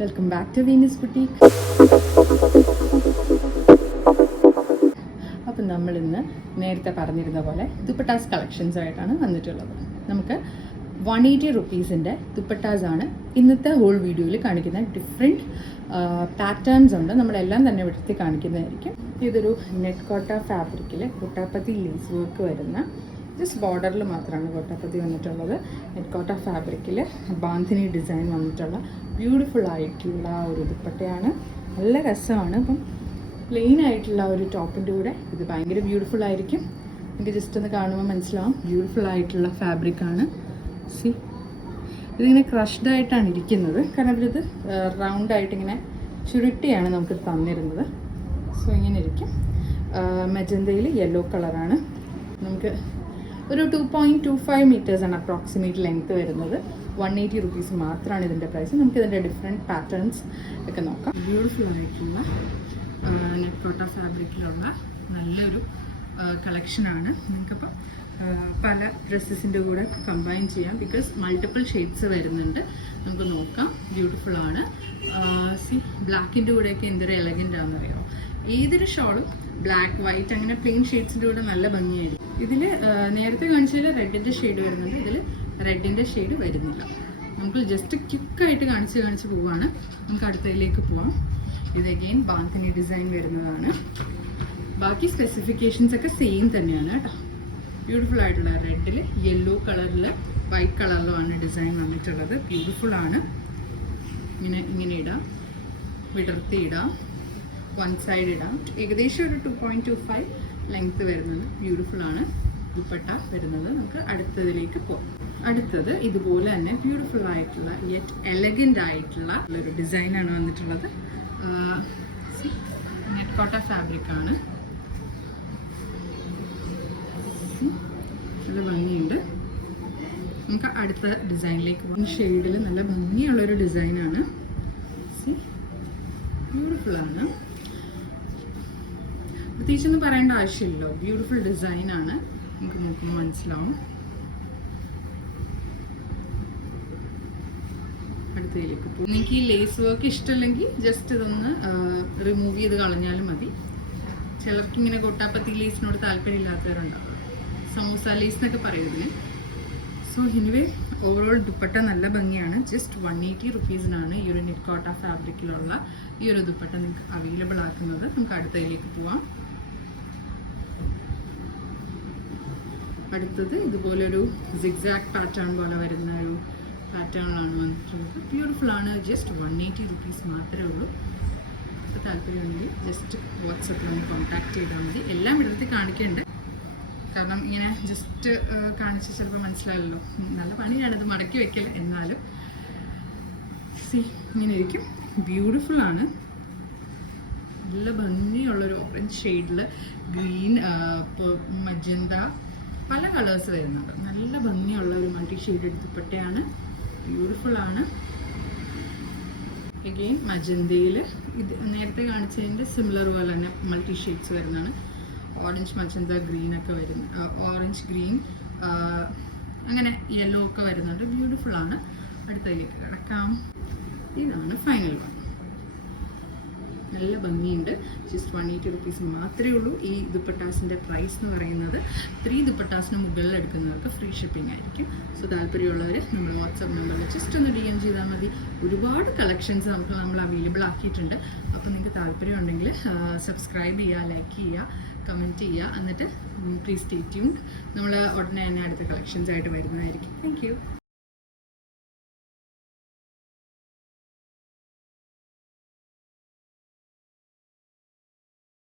Welcome back to Venus boutique. അപ്പം നമ്മളിന്ന് നേരത്തെ പറഞ്ഞിരുന്ന പോലെ ദുപ്പട്ടാസ് കളക്ഷൻസായിട്ടാണ് വന്നിട്ടുള്ളത്. നമുക്ക് 180 റുപ്പീസിൻ്റെ ദുപ്പട്ടാസാണ് ഇന്നത്തെ ഹോൾ വീഡിയോയിൽ കാണിക്കുന്ന. ഡിഫറെൻറ്റ് പാറ്റേൺസ് ഉണ്ട്, നമ്മളെല്ലാം തന്നെ എടുത്ത് കാണിക്കുന്നതായിരിക്കും. ഇതൊരു നെറ്റ് കോട്ട ഫാബ്രിക്കിൽ ഗൊട്ടാപ്പത്തി ലേസ് വർക്ക് വരുന്ന, ജസ്റ്റ് ബോർഡറിൽ മാത്രമാണ് ഗൊട്ടാപ്പത്തി വന്നിട്ടുള്ളത്. നെറ്റ് കോട്ട ഫാബ്രിക്കിൽ ബാന്തിനി ഡിസൈൻ വന്നിട്ടുള്ള ബ്യൂട്ടിഫുൾ ആയിട്ടുള്ള ഒരു ദുപ്പട്ടയാണ്. നല്ല രസമാണ്. അപ്പം പ്ലെയിൻ ആയിട്ടുള്ള ഒരു ടോപ്പിൻ്റെ കൂടെ ഇത് ഭയങ്കര ബ്യൂട്ടിഫുൾ ആയിരിക്കും. എനിക്ക് ജസ്റ്റ് ഒന്ന് കാണുമ്പോൾ മനസ്സിലാവും ബ്യൂട്ടിഫുൾ ആയിട്ടുള്ള ഫാബ്രിക്കാണ്. സി, ഇതിങ്ങനെ ക്രഷ്ഡ് ആയിട്ടാണ് ഇരിക്കുന്നത്, കാരണം ഇവരിത് റൗണ്ടായിട്ടിങ്ങനെ ചുരുട്ടിയാണ് നമുക്ക് തന്നിരുന്നത്. സോ ഇങ്ങനെ ഇരിക്കും. മെജന്തയിൽ യെല്ലോ കളറാണ്. നമുക്ക് ഒരു 2.25 മീറ്റേഴ്സാണ് അപ്രോക്സിമേറ്റ് ലെങ്ത്ത് വരുന്നത്. 180 റുപ്പീസ് മാത്രമാണ് ഇതിൻ്റെ പ്രൈസ്. നമുക്കിതിൻ്റെ ഡിഫറെൻറ്റ് പാറ്റേൺസ് ഒക്കെ നോക്കാം. ബ്യൂട്ടിഫുൾ ആയിട്ടുള്ള നെറ്റ് കോട്ട ഫാബ്രിക്കിലുള്ള നല്ലൊരു കളക്ഷനാണ്. നിങ്ങൾക്കിപ്പം പല ഡ്രസ്സസിൻ്റെ കൂടെ കമ്പൈൻ ചെയ്യാം, ബിക്കോസ് മൾട്ടിപ്പിൾ ഷെയ്ഡ്സ് വരുന്നുണ്ട്. നമുക്ക് നോക്കാം. ബ്യൂട്ടിഫുള്ളാണ്. സി, ബ്ലാക്കിൻ്റെ കൂടെയൊക്കെ എന്തൊരു എലഗൻ്റ് ആണെന്നറിയാമോ. ഏതൊരു ഷോളും ബ്ലാക്ക്, വൈറ്റ് അങ്ങനെ പ്ലെയിൻ ഷെയ്ഡ്സിൻ്റെ കൂടെ നല്ല ഭംഗിയായിരിക്കും. ഇതിൽ നേരത്തെ കാണിച്ചതിൽ റെഡിൻ്റെ ഷെയ്ഡ് വരുന്നുണ്ട്, ഇതിൽ റെഡിൻ്റെ ഷെയ്ഡ് വരുന്നില്ല. നമുക്ക് ജസ്റ്റ് ക്വിക്കായിട്ട് കാണിച്ച് പോവുകയാണ്. നമുക്ക് അടുത്തതിലേക്ക് പോവാം. ഇത് അഗെയിൻ ബാന്തിനി ഡിസൈൻ വരുന്നതാണ്. ബാക്കി സ്പെസിഫിക്കേഷൻസ് ഒക്കെ സെയിം തന്നെയാണ് കേട്ടോ. ബ്യൂട്ടിഫുൾ ആയിട്ടുള്ള റെഡിൽ യെല്ലോ കളറിൽ വൈറ്റ് കളറിലുമാണ് ഡിസൈൻ വന്നിട്ടുള്ളത്. ബ്യൂട്ടിഫുൾ ആണ്. ഇങ്ങനെ ഇടാം, വിടർത്തി ഇടാം, വൺ സൈഡ് ഇടാം. ഏകദേശം ഒരു 2.25 ലെങ്ത്ത് വരുന്നത്. ബ്യൂട്ടിഫുൾ ആണ് ദുപ്പട്ട വരുന്നത്. നമുക്ക് അടുത്തതിലേക്ക് പോകാം. അടുത്തത് ഇതുപോലെ തന്നെ ബ്യൂട്ടിഫുൾ ആയിട്ടുള്ള യെറ്റ് എലഗൻ്റ് ആയിട്ടുള്ള ഒരു ഡിസൈനാണ് വന്നിട്ടുള്ളത്. നെറ്റ് കോട്ട ഫാബ്രിക്കാണ്. നല്ല ഭംഗിയുണ്ട്. നമുക്ക് അടുത്ത ഡിസൈനിലേക്ക് പോകാം. ഷെയ്ഡിൽ നല്ല ഭംഗിയുള്ളൊരു ഡിസൈനാണ്. ബ്യൂട്ടിഫുള്ളാണ്. പ്രത്യേകിച്ചൊന്നും പറയേണ്ട ആവശ്യമില്ലല്ലോ, ബ്യൂട്ടിഫുൾ ഡിസൈനാണ്. നമുക്ക് നോക്കുമ്പോൾ മനസ്സിലാവും. അടുത്തതിലേക്ക് പോകും. നിങ്ങൾക്ക് ഈ ലേസ് വർക്ക് ഇഷ്ടമല്ലെങ്കിൽ ജസ്റ്റ് ഇതൊന്ന് റിമൂവ് ചെയ്ത് കളഞ്ഞാലും മതി. ചിലർക്ക് ഇങ്ങനെ ഗൊട്ടാപ്പത്തി ലേസിനോട് താല്പര്യമില്ലാത്തവരുണ്ടാവും, സമൂസ ലേസ് എന്നൊക്കെ പറയുന്നതിന്. സോ എനിവേ, ഓവറോൾ ദുപ്പട്ട നല്ല ഭംഗിയാണ്. ജസ്റ്റ് 180 റുപ്പീസിനാണ് ഈ ഒരു നെറ്റ് കോട്ട ഫാബ്രിക്കിലുള്ള ഈ ഒരു ദുപ്പട്ട നിങ്ങൾക്ക് അവൈലബിൾ ആക്കുന്നത്. നമുക്ക് അടുത്തതിലേക്ക് പോവാം. അടുത്തത് ഇതുപോലൊരു സിഗ്സാഗ് പാറ്റേൺ പോലെ വരുന്ന ഒരു പാറ്റേണിലാണ് വന്നിട്ടുള്ളത്. ബ്യൂട്ടിഫുൾ ആണ്. ജസ്റ്റ് 180 റുപ്പീസ് മാത്രമേ ഉള്ളൂ. അപ്പോൾ താല്പര്യമുണ്ടെങ്കിൽ ജസ്റ്റ് വാട്സപ്പിൽ ഒന്ന് കോൺടാക്ട് ചെയ്താൽ മതി. എല്ലാം ഇടത്തിൽ കാണിക്കേണ്ടത്, കാരണം ഇങ്ങനെ ജസ്റ്റ് കാണിച്ച് ചിലപ്പോൾ മനസ്സിലായല്ലോ. നല്ല പണിയാണ് ഇത് മടക്കി വെക്കൽ. എന്നാലും സി, ഇങ്ങനെ ഇരിക്കും. ബ്യൂട്ടിഫുൾ ആണ്. നല്ല ഭംഗിയുള്ളൊരു ഓറഞ്ച് ഷെയ്ഡിൽ ഗ്രീൻ, മജന്ത, പല കളേഴ്സ് വരുന്നുണ്ട്. നല്ല ഭംഗിയുള്ള ഒരു മൾട്ടി ഷെയ്ഡ് ദുപ്പട്ടയാണ്. ബ്യൂട്ടിഫുൾ ആണ്. അഗെയിൻ മജന്തയിൽ ഇത് നേരത്തെ കാണിച്ചതിൻ്റെ സിമിലർ പോലെ തന്നെ മൾട്ടി ഷെയ്ഡ്സ് വരുന്നതാണ്. ഓറഞ്ച്, മജന്ത, ഗ്രീൻ ഒക്കെ വരുന്നു. ഓറഞ്ച്, ഗ്രീൻ, അങ്ങനെ യെല്ലോ ഒക്കെ വരുന്നുണ്ട്. ബ്യൂട്ടിഫുൾ ആണ്. അടുത്തതിലേക്ക് കിടക്കാം. ഇതാണ് ഫൈനൽ വൺ. നല്ല ഭംഗിയുണ്ട്. ജസ്റ്റ് 180 റുപ്പീസ് മാത്രമേ ഉള്ളൂ. ഈ ദുപ്പട്ടാസിൻ്റെ പ്രൈസ് എന്ന് പറയുന്നത് 3 ദുപ്പട്ടാസിന് മുകളിൽ എടുക്കുന്നവർക്ക് ഫ്രീ ഷിപ്പിംഗ് ആയിരിക്കും. സോ താല്പര്യമുള്ളവർ നമ്മൾ വാട്സാപ്പ് നമ്പറിൽ ജസ്റ്റ് ഒന്ന് DM ചെയ്താൽ മതി. ഒരുപാട് കളക്ഷൻസ് നമ്മൾ അവൈലബിൾ ആക്കിയിട്ടുണ്ട്. അപ്പോൾ നിങ്ങൾക്ക് താല്പര്യം ഉണ്ടെങ്കിൽ സബ്സ്ക്രൈബ് ചെയ്യുക, ലൈക്ക് ചെയ്യുക, കമൻറ്റ് ചെയ്യുക. എന്നിട്ട് പ്ലീസ് സ്റ്റേ ട്യൂൺഡ്. നമ്മൾ ഉടനെ തന്നെ അടുത്ത കളക്ഷൻസ് ആയിട്ട് വരുന്നതായിരിക്കും. Thank you.